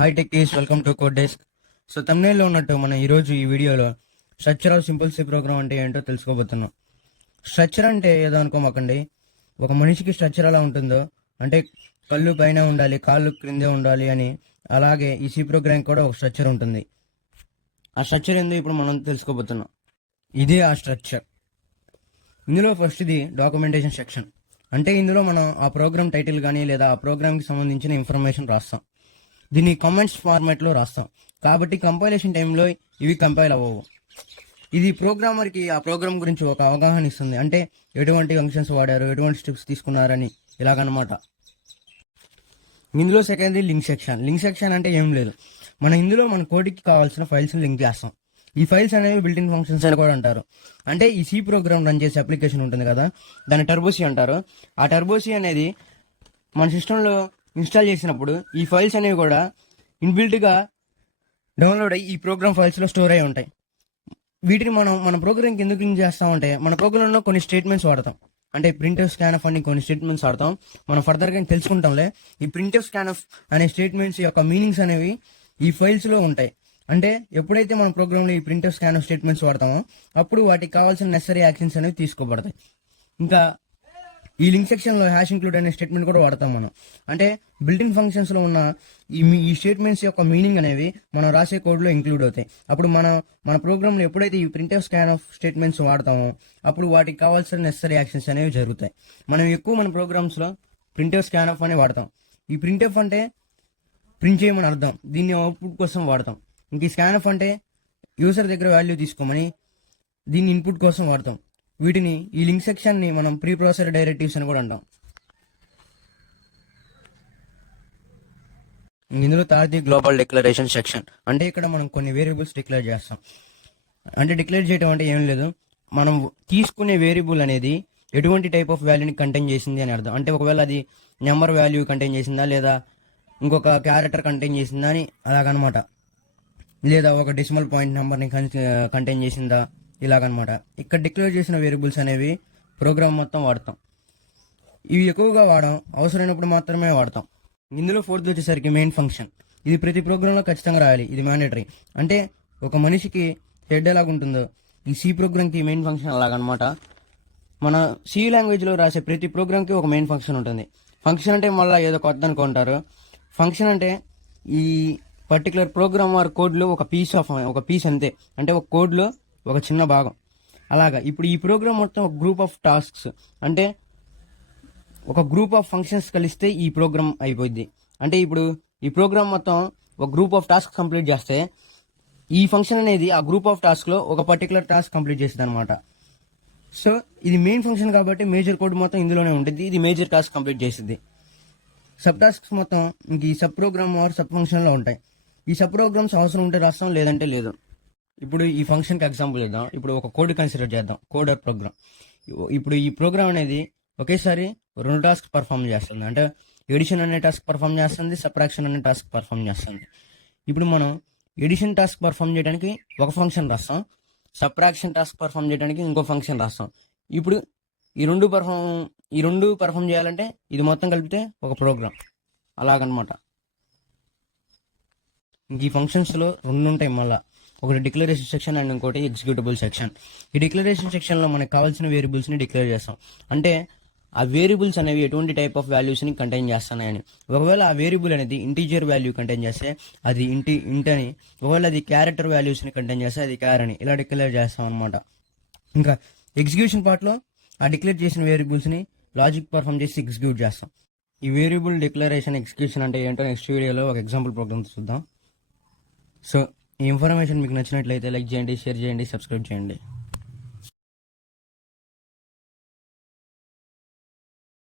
Hi techies, welcome to Code Desk. So తమ్నేల్లో ఉన్నట్టు మనం ఈరోజు ఈ వీడియోలో structure of simple C program అంటే ఏంటో తెలుసుకోబోతున్నాం. స్ట్రక్చర్ అంటే ఏదో అనుకోమాకండి. ఒక మనిషికి స్ట్రక్చర్ ఎలా ఉంటుందో, అంటే కళ్ళు పైన ఉండాలి, కాళ్ళు క్రిందే ఉండాలి అని, అలాగే ఈ సి ప్రోగ్రామ్ కూడా ఒక స్ట్రక్చర్ ఉంటుంది. ఆ స్ట్రక్చర్ ఏందో ఇప్పుడు మనం తెలుసుకోబోతున్నాం. ఇదే ఆ స్ట్రక్చర్. ఇందులో ఫస్ట్ది డాక్యుమెంటేషన్ సెక్షన్. అంటే ఇందులో మనం ఆ ప్రోగ్రామ్ టైటిల్ కానీ లేదా ఆ ప్రోగ్రామ్కి సంబంధించిన ఇన్ఫర్మేషన్ రాస్తాం. దీన్ని కామెంట్స్ ఫార్మాట్లో రాస్తాం, కాబట్టి కంపైలేషన్ టైంలో ఇవి కంపైల్ అవ్వవు. ఇది ప్రోగ్రామర్కి ఆ ప్రోగ్రామ్ గురించి ఒక అవగాహన ఇస్తుంది. అంటే ఎటువంటి ఫంక్షన్స్ వాడారు, ఎటువంటి స్టెప్స్ తీసుకున్నారని, ఇలాగనమాట. ఇందులో secondary link section. Link section అంటే ఏం లేదు, ఇందులో మన కోడ్కి కావాల్సిన ఫైల్స్ లింక్ చేస్తాం. ఈ ఫైల్స్ అనేవి బిల్ట్-ఇన్ ఫంక్షన్స్ అని కూడా అంటారు. అంటే ఈ సి ప్రోగ్రామ్ రన్ చేసే అప్లికేషన్ ఉంటుంది కదా, దాన్ని టర్బోసి అంటారు. ఆ టర్బోసి అనేది మన సిస్టంలో ఇన్స్టాల్ చేసినప్పుడు ఈ ఫైల్స్ అనేవి కూడా ఇన్బిల్ట్గా డౌన్లోడ్ అయ్యి ఈ ప్రోగ్రామ్ ఫైల్స్లో స్టోర్ అయి ఉంటాయి. వీటిని మన ప్రోగ్రామ్కి ఎందుకు లింక్ చేస్తామంటే, మన ప్రోగ్రాంలో కొన్ని స్టేట్మెంట్స్ వాడతాం. అంటే ప్రింట్ఎఫ్, స్కాన్ఎఫ్ అని కొన్ని స్టేట్మెంట్స్ వాడతాం. మనం ఫర్దర్గా తెలుసుకుంటాంలే. ఈ ప్రింట్ఎఫ్, స్కాన్ఎఫ్ అనే స్టేట్మెంట్స్ యొక్క మీనింగ్స్ అనేవి ఈ ఫైల్స్లో ఉంటాయి. అంటే ఎప్పుడైతే మన ప్రోగ్రాంలో ఈ ప్రింట్ఎఫ్, స్కాన్ఎఫ్ స్టేట్మెంట్స్ వాడతామో అప్పుడు వాటికి కావాల్సిన నెసరీ యాక్షన్స్ అనేవి తీసుకోబడతాయి. ఇంకా ఈ లింక్ సెక్షన్లో హ్యాష్ ఇంక్లూడ్ అనే స్టేట్మెంట్ కూడా వాడతాం మనం. అంటే బిల్ట్-ఇన్ ఫంక్షన్స్లో ఉన్న ఈ స్టేట్మెంట్స్ యొక్క మీనింగ్ అనేవి మనం రాసే కోడ్లో ఇంక్లూడ్ అవుతాయి. అప్పుడు మన ప్రోగ్రాంలో ఎప్పుడైతే ఈ ప్రింట్ఎఫ్, స్కాన్ఎఫ్ స్టేట్మెంట్స్ వాడతామో అప్పుడు వాటికి కావాల్సిన నెసరీ యాక్షన్స్ అనేవి జరుగుతాయి. మనం ఎక్కువ మన ప్రోగ్రామ్స్లో ప్రింట్ఎఫ్, స్కాన్ఎఫ్ అని వాడతాం. ఈ ప్రింట్ఎఫ్ అంటే ప్రింట్ చేయమని అర్థం, దీన్ని అవుట్పుట్ కోసం వాడతాం. ఇంక ఈ స్కాన్ఎఫ్ అంటే యూజర్ దగ్గర వాల్యూ తీసుకోమని, దీన్ని ఇన్పుట్ కోసం వాడతాం. వీటిని ఈ లింక్ సెక్షన్ని మనం ప్రీ ప్రాసెసర్ డైరెక్టివ్స్ అని కూడా అంటాం. ఇందులో థర్డ్ గ్లోబల్ డిక్లరేషన్ సెక్షన్. అంటే ఇక్కడ మనం కొన్ని వేరియబుల్స్ డిక్లేర్ చేస్తాం. అంటే డిక్లేర్ చేయడం అంటే ఏం లేదు, మనం తీసుకునే వేరియబుల్ అనేది ఎటువంటి టైప్ ఆఫ్ వాల్యూని కంటైన్ చేసింది అని అర్థం. అంటే ఒకవేళ అది నెంబర్ వాల్యూ కంటైన్ చేసిందా, లేదా ఇంకొక క్యారెక్టర్ కంటైన్ చేసిందా అని అలాగనమాట. లేదా ఒక డెసిమల్ పాయింట్ నెంబర్ని కంటైన్ చేసిందా, ఇలాగనమాట. ఇక్కడ డిక్లేర్ చేసిన వేరియబుల్స్ అనేవి ప్రోగ్రామ్ మొత్తం వాడతాం. ఇవి ఎక్కువగా అవసరమైనప్పుడు మాత్రమే వాడతాం. ఇందులో ఫోర్త్ వచ్చేసరికి మెయిన్ ఫంక్షన్. ఇది ప్రతి ప్రోగ్రాంలో ఖచ్చితంగా రాయాలి, ఇది మ్యాండేటరీ. అంటే ఒక మనిషికి హెడ్ ఎలాగుంటుందో ఈ సి ప్రోగ్రామ్కి మెయిన్ ఫంక్షన్ అలాగనమాట. మన సి లాంగ్వేజ్లో రాసే ప్రతి ప్రోగ్రామ్కి ఒక మెయిన్ ఫంక్షన్ ఉంటుంది. ఫంక్షన్ అంటే మళ్ళీ ఏదో కొత్త అనుకుంటారు. ఫంక్షన్ అంటే ఈ పర్టికులర్ ప్రోగ్రామ్ వారి కోడ్లో ఒక పీస్ అంతే. అంటే ఒక కోడ్లో ఒక చిన్న భాగం. అలాగా ఇప్పుడు ఈ ప్రోగ్రామ్ మొత్తం ఒక గ్రూప్ ఆఫ్ టాస్క్స్, అంటే ఒక గ్రూప్ ఆఫ్ ఫంక్షన్స్ కలిస్తే ఈ ప్రోగ్రామ్ అయిపోద్ది. అంటే ఇప్పుడు ఈ ప్రోగ్రామ్ మొత్తం ఒక గ్రూప్ ఆఫ్ టాస్క్ కంప్లీట్ చేస్తే ఈ ఫంక్షన్ అనేది ఆ గ్రూప్ ఆఫ్ టాస్క్లో ఒక పర్టికులర్ టాస్క్ కంప్లీట్ చేస్తుంది అనమాట. సో ఇది మెయిన్ ఫంక్షన్ కాబట్టి మేజర్ కోడ్ మొత్తం ఇందులోనే ఉంటుంది. ఇది మేజర్ టాస్క్ కంప్లీట్ చేస్తుంది. సబ్ టాస్క్స్ మొత్తం ఇంక ఈ సబ్ ప్రోగ్రామ్ ఆర్ సబ్ ఫంక్షన్లో ఉంటాయి. ఈ సబ్ ప్రోగ్రామ్స్ అవసరం ఉంటే రాస్తాం, లేదంటే లేదు. ఇప్పుడు ఈ ఫంక్షన్కి ఎగ్జాంపుల్ ఇద్దాం. ఇప్పుడు ఒక కోడ్ కన్సిడర్ చేద్దాం, కోడ్ ఆర్ ప్రోగ్రామ్. ఇప్పుడు ఈ ప్రోగ్రామ్ అనేది ఒకేసారి 2 టాస్క్ పర్ఫామ్ చేస్తుంది. అంటే ఎడిషన్ అనే టాస్క్ పర్ఫామ్ చేస్తుంది, సబ్ట్రాక్షన్ అనే టాస్క్ పర్ఫామ్ చేస్తుంది. ఇప్పుడు మనం ఎడిషన్ టాస్క్ పర్ఫామ్ చేయడానికి ఒక ఫంక్షన్ రాస్తాం, సబ్ట్రాక్షన్ టాస్క్ పర్ఫామ్ చేయడానికి ఇంకో ఫంక్షన్ రాస్తాం. ఇప్పుడు ఈ రెండు పర్ఫామ్ చేయాలంటే ఇది మొత్తం కలిపితే ఒక ప్రోగ్రామ్ అలాగనమాట. ఇంక ఈ ఫంక్షన్స్లో 2 ఉంటాయి మళ్ళీ, ఒకటి డిక్లరేషన్ సెక్షన్ అండ్ ఇంకోటి ఎగ్జిక్యూటబుల్ సెక్షన్. ఈ డిక్లరేషన్ సెక్షన్లో మనకు కావాల్సిన వేరియబుల్స్ని డిక్లేర్ చేస్తాం. అంటే ఆ వేరియబుల్స్ అనేవి ఎటువంటి టైప్ ఆఫ్ వాల్యూస్ని కంటైన్ చేస్తున్నాయని. ఒకవేళ ఆ వేరియబుల్ అనేది ఇంటీజర్ వాల్యూ కంటైన్ చేస్తే అది ఇంట్ అని, ఒకవేళ అది క్యారెక్టర్ వాల్యూస్ని కంటైన్ చేస్తే అది క్యార్ అని, ఇలా డిక్లేర్ చేస్తాం అనమాట. ఇంకా ఎగ్జిక్యూషన్ పార్ట్లో ఆ డిక్లేర్ చేసిన వేరియబుల్స్ని లాజిక్ పర్ఫామ్ చేసి ఎగ్జిక్యూట్ చేస్తాం. ఈ వేరియబుల్ డిక్లరేషన్ ఎగ్జిక్యూషన్ అంటే ఏంటో నెక్స్ట్ వీడియోలో ఒక ఎగ్జాంపుల్ ప్రోగ్రామ్ చూద్దాం. సో ఈ ఇన్ఫర్మేషన్ మీకు నచ్చినట్లయితే లైక్ చేయండి, షేర్ చేయండి, సబ్స్క్రైబ్ చేయండి.